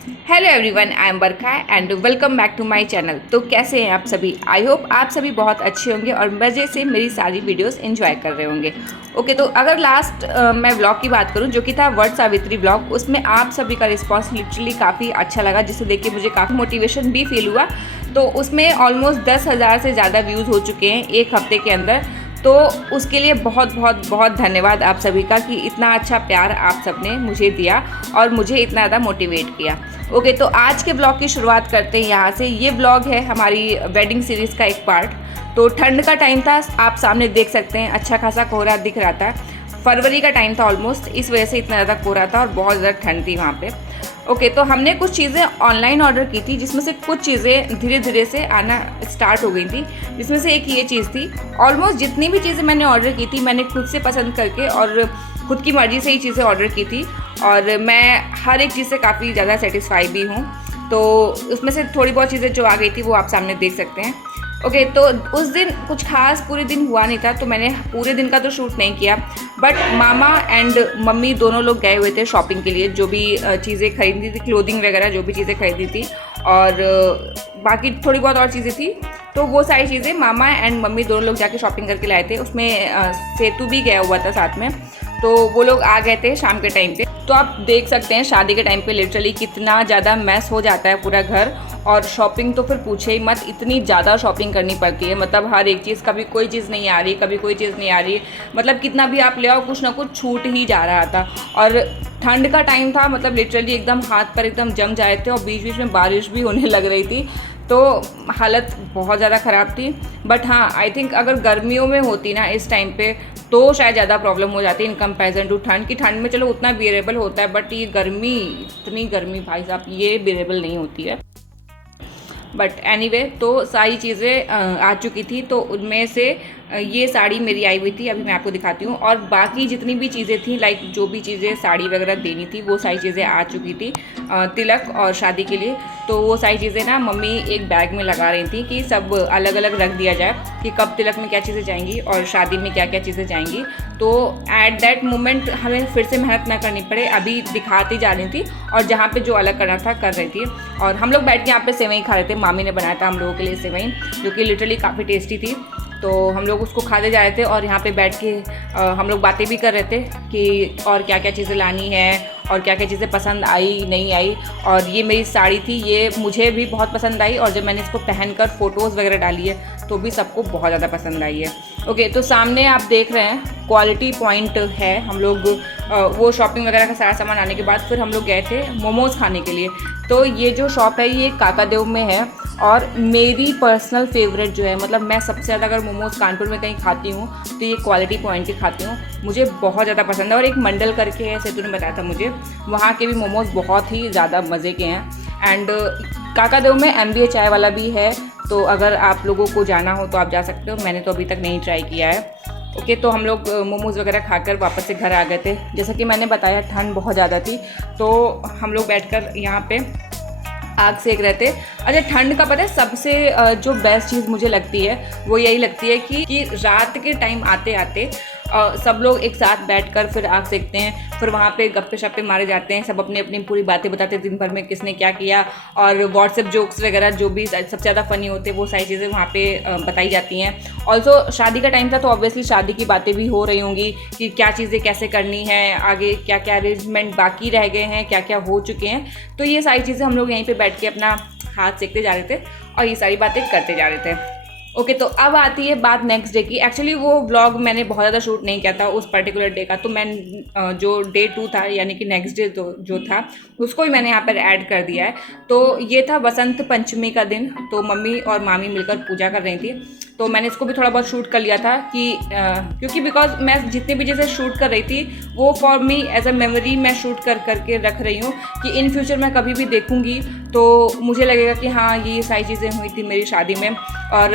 Hello everyone, I am Barkha and welcome back to my channel. तो कैसे हैं आप सभी? आई होप आप सभी बहुत अच्छे होंगे और मज़े से मेरी सारी वीडियोस एंजॉय कर रहे होंगे। ओके, तो अगर लास्ट मैं व्लॉग की बात करूं जो कि था वट सावित्री व्लॉग, उसमें आप सभी का रिस्पांस लिटरली काफ़ी अच्छा लगा, जिसे देख के मुझे काफ़ी मोटिवेशन भी फील हुआ। तो उसमें ऑलमोस्ट 10,000 से ज़्यादा व्यूज़ हो चुके हैं एक हफ्ते के अंदर। तो उसके लिए बहुत बहुत बहुत धन्यवाद आप सभी का कि इतना अच्छा प्यार आप सब ने मुझे दिया और मुझे इतना ज़्यादा मोटिवेट किया। ओके, तो आज के ब्लॉग की शुरुआत करते हैं यहाँ से। ये ब्लॉग है हमारी वेडिंग सीरीज़ का एक पार्ट। तो ठंड का टाइम था, आप सामने देख सकते हैं अच्छा खासा कोहरा दिख रहा था। फरवरी का टाइम था ऑलमोस्ट, इस वजह से इतना ज़्यादा कोहरा था और बहुत ज़्यादा ठंड थी वहाँ पे। ओके, तो हमने कुछ चीज़ें ऑनलाइन ऑर्डर की थी, जिसमें से कुछ चीज़ें धीरे धीरे से आना स्टार्ट हो गई थी। जिसमें से एक ये चीज़ थी। ऑलमोस्ट जितनी भी चीज़ें मैंने ऑर्डर की थी, मैंने खुद से पसंद करके और खुद की मर्ज़ी से ही चीज़ें ऑर्डर की थी और मैं हर एक चीज़ से काफ़ी ज़्यादा सेटिस्फाई भी हूँ। तो उसमें से थोड़ी बहुत चीज़ें जो आ गई थी वो आप सामने देख सकते हैं। ओके, तो उस दिन कुछ खास पूरे दिन हुआ नहीं था, तो मैंने पूरे दिन का तो शूट नहीं किया। बट मामा एंड मम्मी दोनों लोग गए हुए थे शॉपिंग के लिए, जो भी चीज़ें खरीदी थी, क्लोथिंग वगैरह जो भी चीज़ें खरीदी थी और बाकी थोड़ी बहुत और चीज़ें थी। तो वो सारी चीज़ें मामा एंड मम्मी दोनों लोग जाके शॉपिंग करके लाए थे। उसमें सेतु भी गया हुआ था साथ में। तो वो लोग आ गए थे शाम के टाइम पे। तो आप देख सकते हैं शादी के टाइम पे लिटरली कितना ज़्यादा मैस हो जाता है पूरा घर। और शॉपिंग तो फिर पूछे ही मत, इतनी ज़्यादा शॉपिंग करनी पड़ती है। मतलब हर एक चीज़, कभी कोई चीज़ नहीं आ रही, कभी कोई चीज़ नहीं आ रही। मतलब कितना भी आप ले आओ, कुछ ना कुछ छूट ही जा रहा था। और ठंड का टाइम था, मतलब लिटरली एकदम हाथ पर एकदम जम जाए थे और बीच बीच में बारिश भी होने लग रही थी। तो हालत बहुत ज़्यादा ख़राब थी। बट हाँ, आई थिंक अगर गर्मियों में होती ना इस टाइम पे तो शायद ज़्यादा प्रॉब्लम हो जाती है इन कंपैरिजन टू ठंड। की ठंड में चलो उतना बियरेबल होता है, बट ये गर्मी, इतनी गर्मी भाई साहब, ये बियरेबल नहीं होती है। बट एनीवे, तो सारी चीज़ें आ चुकी थी। तो उनमें से ये साड़ी मेरी आई हुई थी, अभी मैं आपको दिखाती हूँ। और बाकी जितनी भी चीज़ें थी, लाइक जो भी चीज़ें साड़ी वगैरह देनी थी, वो सारी चीज़ें आ चुकी थी तिलक और शादी के लिए। तो वो सारी चीज़ें ना मम्मी एक बैग में लगा रही थी कि सब अलग अलग रख दिया जाए कि कब तिलक में क्या चीज़ें जाएंगी और शादी में क्या क्या चीज़ें जाएंगी। तो एट दैट मोमेंट हमें फिर से मेहनत ना करनी पड़े, अभी दिखाती जा रही थी और जहाँ पे जो अलग करना था कर रही थी। और हम लोग बैठ के यहाँ पे सेवई खा रहे थे। मामी ने बनाया था हम लोगों के लिए सेवई, जो कि लिटरली काफ़ी टेस्टी थी। तो हम लोग उसको खाते जा रहे थे और यहाँ पे बैठ के हम लोग बातें भी कर रहे थे कि और क्या क्या चीज़ें लानी है और क्या क्या चीज़ें पसंद आई नहीं आई। और ये मेरी साड़ी थी, ये मुझे भी बहुत पसंद आई और जब मैंने इसको पहनकर फ़ोटोज़ वगैरह डाली है तो भी सबको बहुत ज़्यादा पसंद आई है। ओके, तो सामने आप देख रहे हैं क्वालिटी पॉइंट है। हम लोग वो शॉपिंग वगैरह का सारा सामान आने के बाद फिर हम लोग गए थे मोमोज़ खाने के लिए। तो ये जो शॉप है ये काकादेव में है और मेरी पर्सनल फेवरेट जो है, मतलब मैं सबसे ज़्यादा अगर मोमोज़ कानपुर में कहीं खाती हूँ तो ये क्वालिटी पॉइंट के खाती हूँ, मुझे बहुत ज़्यादा पसंद है। और एक मंडल करके है, सेतु ने बताया था मुझे, वहाँ के भी मोमोज़ बहुत ही ज़्यादा मज़े के हैं। एंड काकादेव में MBA चाय वाला भी है, तो अगर आप लोगों को जाना हो तो आप जा सकते हो। मैंने तो अभी तक नहीं ट्राई किया है। ओके, तो हम लोग मोमोज़ वगैरह खाकर वापस से घर आ गए थे। जैसा कि मैंने बताया ठंड बहुत ज़्यादा थी, तो हम लोग बैठकर यहाँ पे आग सेक रहे थे। अच्छा, ठंड का पता है सबसे जो बेस्ट चीज़ मुझे लगती है वो यही लगती है कि रात के टाइम आते आते सब लोग एक साथ बैठकर फिर आग सेकते हैं, फिर वहाँ पे गप्पे शप्पे मारे जाते हैं, सब अपनी अपनी पूरी बातें बताते हैं दिन भर में किसने क्या किया। और व्हाट्सएप जोक्स वगैरह जो भी सबसे ज़्यादा फ़नी होते हैं वो सारी चीज़ें वहाँ पे बताई जाती हैं। ऑल्सो शादी का टाइम था तो ऑब्वियसली शादी की बातें भी हो रही होंगी कि क्या चीज़ें कैसे करनी है, आगे क्या क्या अरेंजमेंट बाकी रह गए हैं, क्या क्या हो चुके हैं। तो ये सारी चीज़ें हम लोग यहीं पर बैठ के अपना हाथ सेकते जा रहे थे और ये सारी बातें करते जा रहे थे। ओके, तो अब आती है बात नेक्स्ट डे की। एक्चुअली वो व्लॉग मैंने बहुत ज़्यादा शूट नहीं किया था उस पर्टिकुलर डे का, तो मैं जो डे 2 था यानी कि नेक्स्ट डे जो था उसको भी मैंने यहाँ पर ऐड कर दिया है। तो ये था बसंत पंचमी का दिन। तो मम्मी और मामी मिलकर पूजा कर रही थी, तो मैंने इसको भी थोड़ा बहुत शूट कर लिया था कि क्योंकि बिकॉज मैं जितनी भी चीज़ें शूट कर रही थी वो for me as a memory मैं शूट कर करके रख रही हूँ कि इन फ्यूचर मैं कभी भी देखूँगी तो मुझे लगेगा कि हाँ ये सारी चीज़ें हुई थी मेरी शादी में। और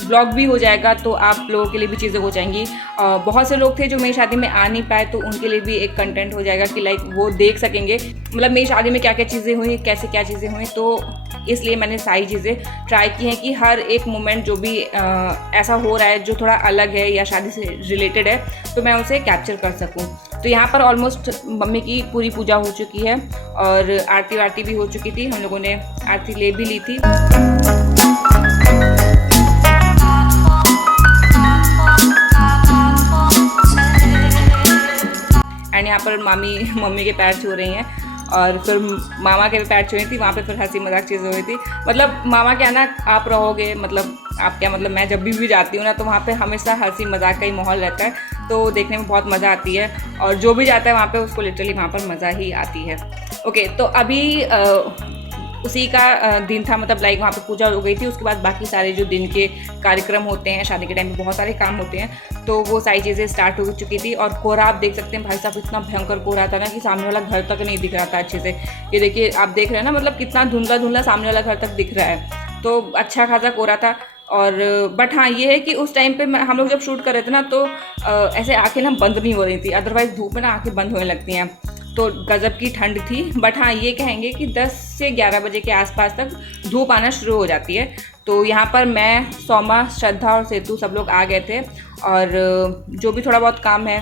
ब्लॉग भी हो जाएगा तो आप लोगों के लिए भी चीज़ें हो जाएंगी। बहुत से लोग थे जो मेरी शादी में आ नहीं पाए, तो उनके लिए भी एक कंटेंट हो जाएगा कि लाइक वो देख सकेंगे मतलब मेरी शादी में क्या क्या चीज़ें हुई, कैसे क्या चीज़ें हुई। तो इसलिए मैंने सारी चीज़ें ट्राई की हैं कि हर एक मोमेंट जो भी ऐसा हो रहा है जो थोड़ा अलग है या शादी से रिलेटेड है तो मैं उसे कैप्चर कर सकूं। तो यहाँ पर ऑलमोस्ट मम्मी की पूरी पूजा हो चुकी है और आरती वारती भी हो चुकी थी, हम लोगों ने आरती ले भी ली थी। एंड यहाँ पर मम्मी के पैर छू रही हैं और फिर मामा के भी पैर छुई थी। वहाँ पे फिर हंसी मजाक चीज़ हुई थी। मतलब मामा क्या ना, आप रहोगे मतलब आप क्या, मतलब मैं जब भी जाती हूँ ना तो वहाँ पे हमेशा हंसी मजाक का ही माहौल रहता है, तो देखने में बहुत मज़ा आती है और जो भी जाता है वहाँ पे उसको लिटरली वहाँ पर मज़ा ही आती है। ओके, तो अभी उसी का दिन था, मतलब लाइक वहाँ पे पूजा हो गई थी। उसके बाद बाकी सारे जो दिन के कार्यक्रम होते हैं, शादी के टाइम में बहुत सारे काम होते हैं, तो वो सारी चीज़ें स्टार्ट हो चुकी थी। और कोहरा आप देख सकते हैं भाई साहब, इतना भयंकर कोहरा था ना कि सामने वाला घर तक नहीं दिख रहा था अच्छे से। ये देखिए आप देख रहे हैं ना, मतलब कितना धुंधला धुंधला सामने वाला घर तक दिख रहा है, तो अच्छा खासा कोहरा था। और बट हाँ ये है कि उस टाइम पे हम लोग जब शूट कर रहे थे ना तो ऐसे आँखें ना बंद नहीं हो रही थी, अदरवाइज़ धूप में ना आँखें बंद होने लगती हैं, तो गज़ब की ठंड थी। बट हाँ ये कहेंगे कि 10 से 11 बजे के आसपास तक धूप आना शुरू हो जाती है। तो यहाँ पर मैं, सौमा, श्रद्धा और सेतु सब लोग आ गए थे और जो भी थोड़ा बहुत काम है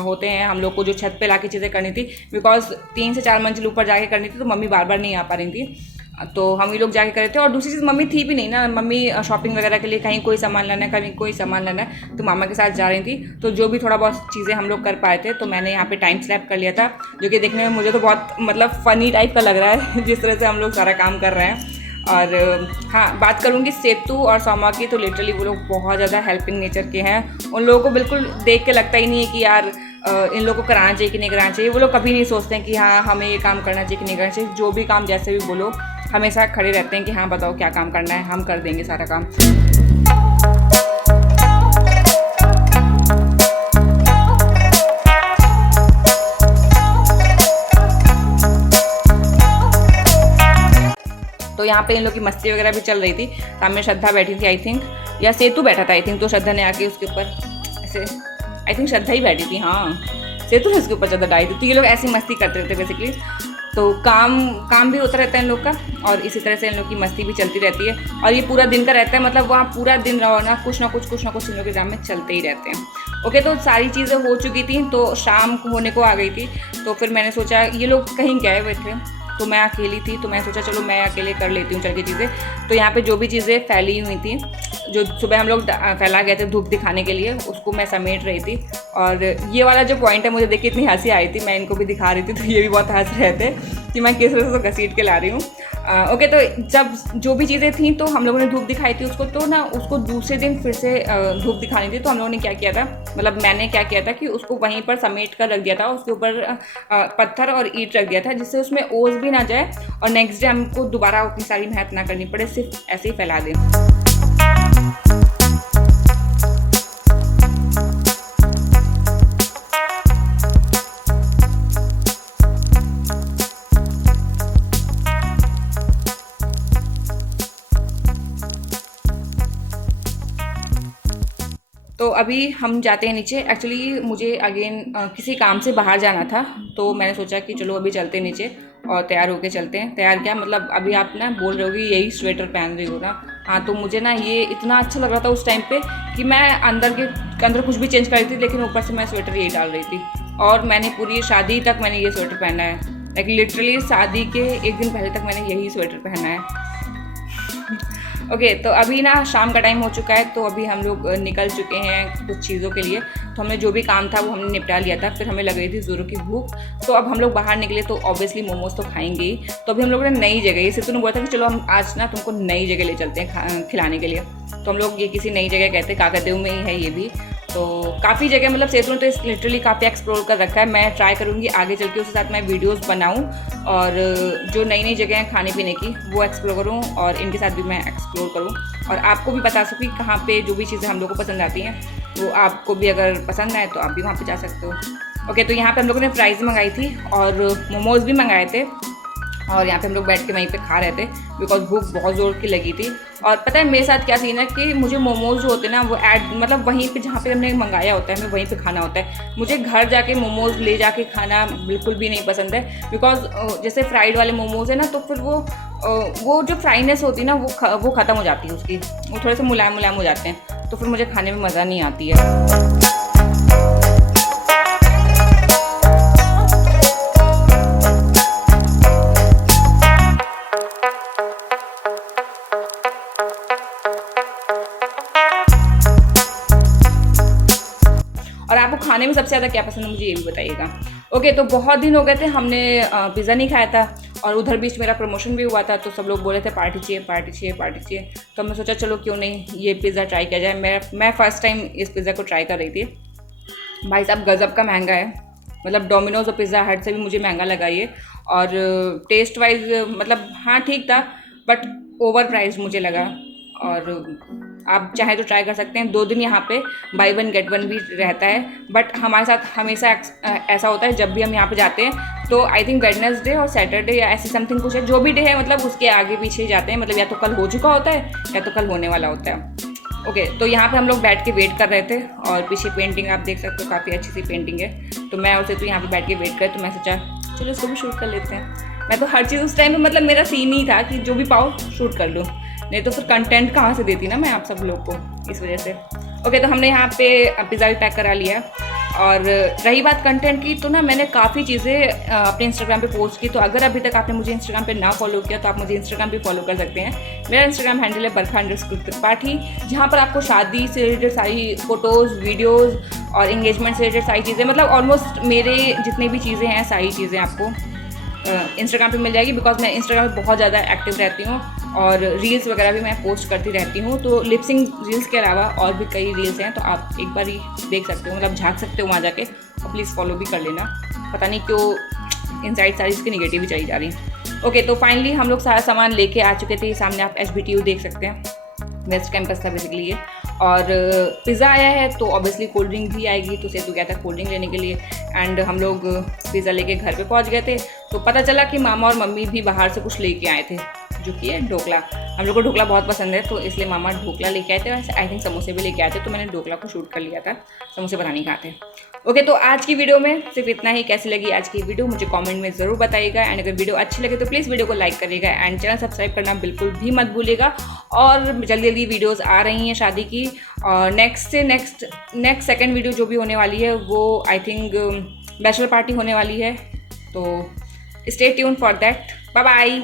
होते हैं हम लोग को, जो छत पे लाके चीज़ें करनी थी, बिकॉज 3 से 4 मंजिल ऊपर जाके करनी थी, तो मम्मी बार बार नहीं आ पा रही थी, तो हम ही लोग जाके करे थे। और दूसरी चीज़, मम्मी थी भी नहीं ना, मम्मी शॉपिंग वगैरह के लिए कहीं कोई सामान लाना है, कहीं कोई सामान लाना है, तो मामा के साथ जा रही थी। तो जो भी थोड़ा बहुत चीज़ें हम लोग कर पाए थे, तो मैंने यहाँ पे टाइम स्लैप कर लिया था, जो कि देखने में मुझे तो बहुत मतलब फ़नी टाइप का लग रहा है जिस तरह से हम लोग सारा काम कर रहे हैं। और हाँ, बात करूँगी सेतु और सौमा की, तो लिटरली वो लोग बहुत ज़्यादा हेल्पिंग नेचर के हैं। उन लोगों को बिल्कुल देख के लगता ही नहीं है कि यार इन लोगों को कराना चाहिए कि नहीं कराना चाहिए। वो लोग कभी नहीं सोचते हैं कि हाँ हमें ये काम करना चाहिए कि नहीं करना चाहिए। जो भी काम जैसे भी बोलो, हमेशा खड़े रहते हैं कि हाँ बताओ क्या काम करना है, हम कर देंगे सारा काम। तो यहाँ पे इन लोग की मस्ती वगैरह भी चल रही थी। सामने श्रद्धा बैठी थी आई थिंक, या सेतु बैठा था आई थिंक, तो श्रद्धा ने आके उसके ऊपर ऐसे, आई थिंक श्रद्धा ही बैठी थी, हाँ सेतु ने उसके ऊपर ज़्यादा डाली थी। तो ये लोग ऐसी मस्ती करते रहते बेसिकली। तो काम भी होता रहता है इन लोग का, और इसी तरह से इन लोग की मस्ती भी चलती रहती है। और ये पूरा दिन का रहता है, मतलब वहाँ पूरा दिन रहो ना कुछ ना कुछ इन लोग के ड्रामे में चलते ही रहते हैं। ओके, तो सारी चीज़ें हो चुकी थी, तो शाम होने को आ गई थी। तो फिर मैंने सोचा, ये लोग कहीं गए हुए थे तो मैं अकेली थी, तो मैं सोचा चलो मैं अकेले कर लेती हूँ चल के चीज़ें। तो यहाँ पे जो भी चीज़ें फैली हुई थी, जो सुबह हम लोग फैला गए थे धूप दिखाने के लिए, उसको मैं समेट रही थी। और ये वाला जो पॉइंट है, मुझे देख के इतनी हंसी आई थी, मैं इनको भी दिखा रही थी, तो ये भी बहुत हंस रहे थे कि मैं किस तरह से घसीट के ला रही हूँ। ओके, तो जब जो भी चीज़ें थी तो हम लोगों ने धूप दिखाई थी उसको, तो ना उसको दूसरे दिन फिर से धूप दिखानी थी। तो हम लोगों ने क्या किया था, मतलब मैंने क्या किया था कि उसको वहीं पर समेट कर रख दिया था, उसके ऊपर पत्थर और ईंट रख दिया था, जिससे उसमें ओस भी ना जाए और नेक्स्ट डे हमको दोबारा उतनी सारी मेहनत ना करनी पड़े, सिर्फ ऐसे ही फैला दें। तो अभी हम जाते हैं नीचे। एक्चुअली मुझे अगेन किसी काम से बाहर जाना था, तो मैंने सोचा कि चलो अभी चलते हैं नीचे और तैयार होके चलते हैं। तैयार क्या, मतलब अभी आप ना बोल रहे हो कि यही स्वेटर पहन रही हो ना। हाँ, तो मुझे ना ये इतना अच्छा लग रहा था उस टाइम पे कि मैं अंदर कुछ भी चेंज कर रही थी, लेकिन ऊपर से मैं स्वेटर यही डाल रही थी। और मैंने पूरी शादी तक मैंने ये स्वेटर पहना है, लाइक लिटरली शादी के एक दिन पहले तक मैंने यही स्वेटर पहना है। ओके, तो अभी ना शाम का टाइम हो चुका है, तो अभी हम लोग निकल चुके हैं कुछ चीज़ों के लिए। तो हमने जो भी काम था वो हमने निपटा लिया था, फिर हमें लग रही थी ज़ोरों की भूख, तो अब हम लोग बाहर निकले, तो ऑब्वियसली मोमोज़ तो खाएंगे ही। तो अभी हम लोगों ने नई जगह, ये सिर्फ बोला था कि चलो हम आज ना तुमको नई जगह ले चलते हैं खिलाने के लिए। तो हम लोग ये किसी नई जगह कहते हैं, काकदेव में ही है ये भी। तो काफ़ी जगह, मतलब सेतु ने तो लिटरली काफ़ी एक्सप्लोर कर रखा है। मैं ट्राई करूँगी आगे चल के उसके साथ मैं वीडियोस बनाऊँ और जो नई नई जगह हैं खाने पीने की वो एक्सप्लोर करूँ, और इनके साथ भी मैं एक्सप्लोर करूँ और आपको भी बता सकूँ कि कहाँ पे जो भी चीज़ें हम लोग को पसंद आती हैं वो आपको भी अगर पसंद आए तो आप भी वहाँ पे जा सकते हो। ओके, तो यहाँ पे हम लोगों ने फ्राइज़ मंगाई थी और मोमोज़ भी मंगाए थे, और यहाँ पे हम लोग बैठ के वहीं पे खा रहे थे बिकॉज भूख बहुत ज़ोर की लगी थी। और पता है मेरे साथ क्या सीन है कि मुझे मोमोज़ जो होते हैं ना वो मतलब वहीं पे जहाँ पे हमने मंगाया होता है हमें वहीं पे खाना होता है। मुझे घर जाके मोमोज़ ले जाके खाना बिल्कुल भी नहीं पसंद है, बिकॉज जैसे फ्राइड वाले मोमोज़ है ना, तो फिर वो जो फ्राइनेस होती है ना वो ख़त्म हो जाती है उसकी, वो थोड़े से मुलायम हो जाते हैं, तो फिर मुझे खाने में मज़ा नहीं आती है। में सबसे ज़्यादा क्या पसंद है मुझे ये भी बताइएगा। ओके, तो बहुत दिन हो गए थे हमने पिज़्ज़ा नहीं खाया था, और उधर बीच मेरा प्रमोशन भी हुआ था, तो सब लोग बोले थे पार्टी चाहिए पार्टी चाहिए पार्टी चाहिए। तो मैं सोचा चलो क्यों नहीं ये पिज़्ज़ा ट्राई किया जाए। मैं फ़र्स्ट टाइम इस पिज़्ज़ा को ट्राई कर रही थी। भाई साहब गज़ब का महंगा है, मतलब डोमिनोज़ और पिज़्ज़ा हट से भी मुझे महंगा लगा ये। और टेस्ट वाइज मतलब हाँ ठीक था, बट ओवर प्राइस्ड मुझे लगा। और आप चाहें तो ट्राई कर सकते हैं। 2 दिन यहाँ पे बाई 1 गेट 1 भी रहता है, बट हमारे साथ हमेशा ऐसा होता है जब भी हम यहाँ पे जाते हैं तो आई थिंक वेडनेसडे और सैटरडे या ऐसी समथिंग कुछ है, जो भी डे है मतलब उसके आगे पीछे जाते हैं, मतलब या तो कल हो चुका होता है या तो कल होने वाला होता है। ओके, तो यहाँ पे हम लोग बैठ के वेट कर रहे थे, और पीछे पेंटिंग आप देख सकते हो, काफ़ी अच्छी सी पेंटिंग है। तो मैं उसे तो यहाँ पे बैठ के वेट कर, तो मैं सोचा चलो इसको भी शूट कर लेते हैं। मैं तो हर चीज़ उस टाइम पे मतलब मेरा सीन ही था कि जो भी पाओ शूट कर लूँ, नहीं तो फिर कंटेंट कहाँ से देती ना मैं आप सब लोग को, इस वजह से। ओके, तो हमने यहाँ पे पिज़्ज़ा भी पैक करा लिया। और रही बात कंटेंट की, तो ना मैंने काफ़ी चीज़ें अपने इंस्टाग्राम पे पोस्ट की। तो अगर अभी तक आपने मुझे इंस्टाग्राम पे ना फॉलो किया तो आप मुझे इंस्टाग्राम पे फॉलो कर सकते हैं। मेरा इंस्टाग्राम हैंडल है बरखा_त्रिपाठी, जहाँ पर आपको शादी से रिलेटेड सारी फ़ोटोज़, वीडियोज़ और इंगेजमेंट से रिलेटेड सारी चीज़ें, मतलब ऑलमोस्ट मेरे जितनी भी चीज़ें हैं सारी चीज़ें आपको इंस्टाग्राम पे मिल जाएगी। बिकॉज मैं इंस्टाग्राम पे बहुत ज़्यादा एक्टिव रहती हूँ, और रील्स वगैरह भी मैं पोस्ट करती रहती हूँ। तो लिपसिंग रील्स के अलावा और भी कई रील्स हैं, तो आप एक बार ही देख सकते हो, मतलब झाँक सकते हो वहाँ जाके, और प्लीज़ फॉलो भी कर लेना। पता नहीं क्यों इनसाइड सारी इसकी निगेटिव भी चली जा रही है। ओके, तो फाइनली हम लोग सारा सामान लेके आ चुके थे। सामने आप HBTU देख सकते हैं, वेस्ट कैंपस था बेसिकली ये। और पिज़्ज़ा आया है तो ऑब्वियसली कोल्ड ड्रिंक भी आएगी, तो सेतु गया था कोल्ड ड्रिंक लेने के लिए। एंड हम लोग पिज़्ज़ा लेके घर पे पहुंच गए थे, तो पता चला कि मामा और मम्मी भी बाहर से कुछ लेके आए थे, जो कि है ढोकला। हम लोग को ढोकला बहुत पसंद है, तो इसलिए मामा ढोकला लेके आए थे। वैसे आई थिंक समोसे भी लेके आए थे, तो मैंने ढोकला को शूट कर लिया था, समोसे पता नहीं खाते। ओके, तो आज की वीडियो में सिर्फ इतना ही। कैसी लगी आज की वीडियो मुझे कमेंट में ज़रूर बताइएगा। एंड अगर वीडियो अच्छी लगे तो प्लीज़ वीडियो को लाइक करिएगा, एंड चैनल सब्सक्राइब करना बिल्कुल भी मत भूलिएगा। और जल्दी जल्दी वीडियोज़ आ रही हैं शादी की, और नेक्स्ट सेकेंड वीडियो जो भी होने वाली है वो आई थिंक बैचलर पार्टी होने वाली है, तो stay tune for that. Bye bye.